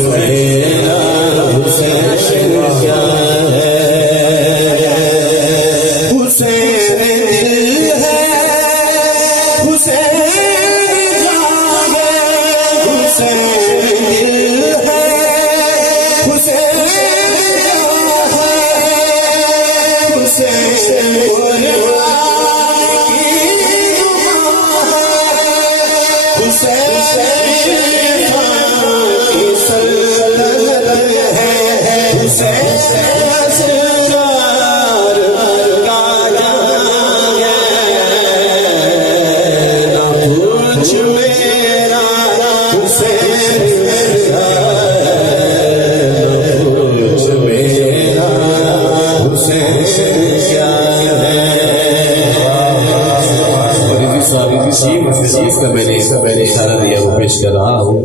मेरा हुसैन क्या है, हुसैन दिल है, हुसैन जान है, हुसैन दिल है, हुसैन जान है, हुसैन का मैंने इशारा दिया वो पेश कर रहा हूँ।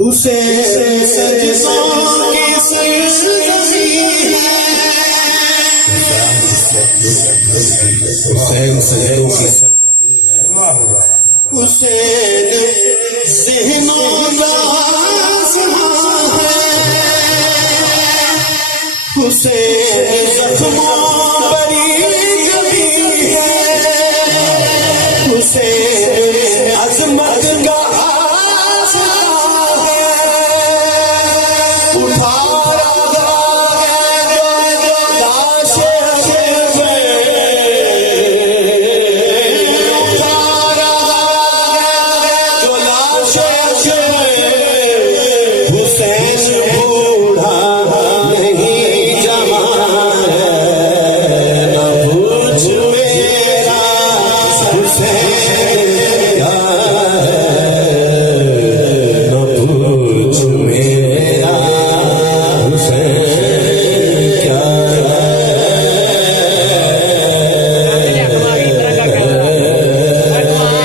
हुसैन सजदों की ज़मीन है, हुसैन ज़हनों का आसमां है, हुसैन ज़ख्मों पर